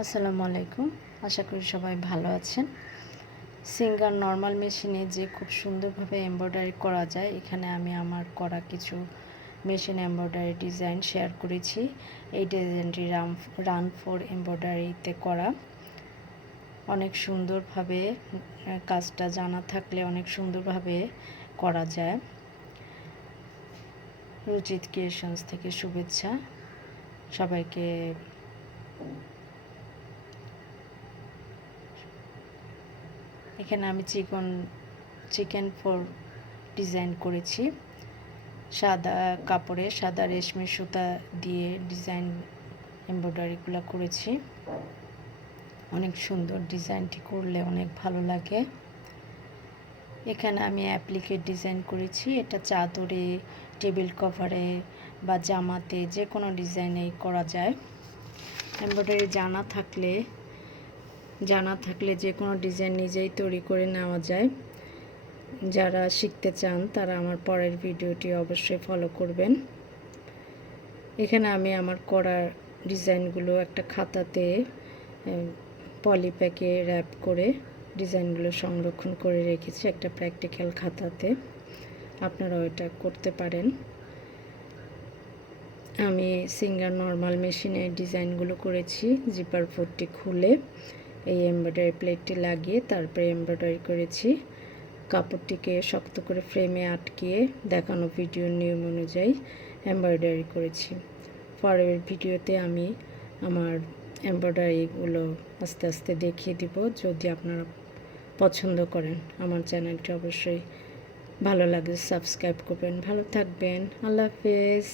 আসসালামু আলাইকুম। আশা করি সবাই ভালো আছেন। সিঙ্গার নর্মাল মেশিনে যে খুব সুন্দরভাবে এমব্রয়ডারি করা যায়, এখানে আমি আমার করা কিছু মেশিন এমব্রয়ডারি ডিজাইন শেয়ার করেছি। এই ডিজাইনটি রান ফর এমব্রয়ডারিতে করা। অনেক সুন্দরভাবে কাজটা জানা থাকলে অনেক সুন্দরভাবে করা যায়। রুচিত ক্রিয়েশনস থেকে শুভেচ্ছা সবাইকে। এখানে আমি চিকেন ফোর ডিজাইন করেছি। সাদা কাপড়ে সাদা রেশমি সুতা দিয়ে ডিজাইন এমব্রয়ডারিগুলো করেছি। অনেক সুন্দর, ডিজাইনটি করলে অনেক ভালো লাগে। এখানে আমি অ্যাপ্লিকেট ডিজাইন করেছি। এটা চাদরে, টেবিল কভারে বা জামাতে যে কোনো ডিজাইনেই করা যায়। এমব্রয়ডারি জানা থাকলে যে কোনো ডিজাইন নিজেই তৈরি করে নেওয়া যায়। যারা শিখতে চান তারা আমার পরের ভিডিওটি অবশ্যই ফলো করবেন। এখানে আমি আমার করা ডিজাইনগুলো একটা খাতাতে পলিপ্যাকে র্যাপ করে ডিজাইনগুলো সংরক্ষণ করে রেখেছি একটা প্র্যাকটিক্যাল খাতাতে। আপনারাও এটা করতে পারেন। আমি সিঙ্গার নর্মাল মেশিনে ডিজাইনগুলো করেছি। জিপার ফোরটি খুলে এই এমব্রয়ডারি প্লেটটি লাগিয়ে তারপরে এমব্রয়ডারি করেছি। কাপড়টিকে শক্ত করে ফ্রেমে আটকিয়ে দেখানো ভিডিও নিয়ম অনুযায়ী এমব্রয়ডারি করেছি। পরের ভিডিওতে আমি আমার এমব্রয়ডারিগুলো আস্তে আস্তে দেখিয়ে দিব। যদি আপনারা পছন্দ করেন আমার চ্যানেলটি অবশ্যই ভালো লাগে সাবস্ক্রাইব করবেন। ভালো থাকবেন। আল্লাহ হাফেজ।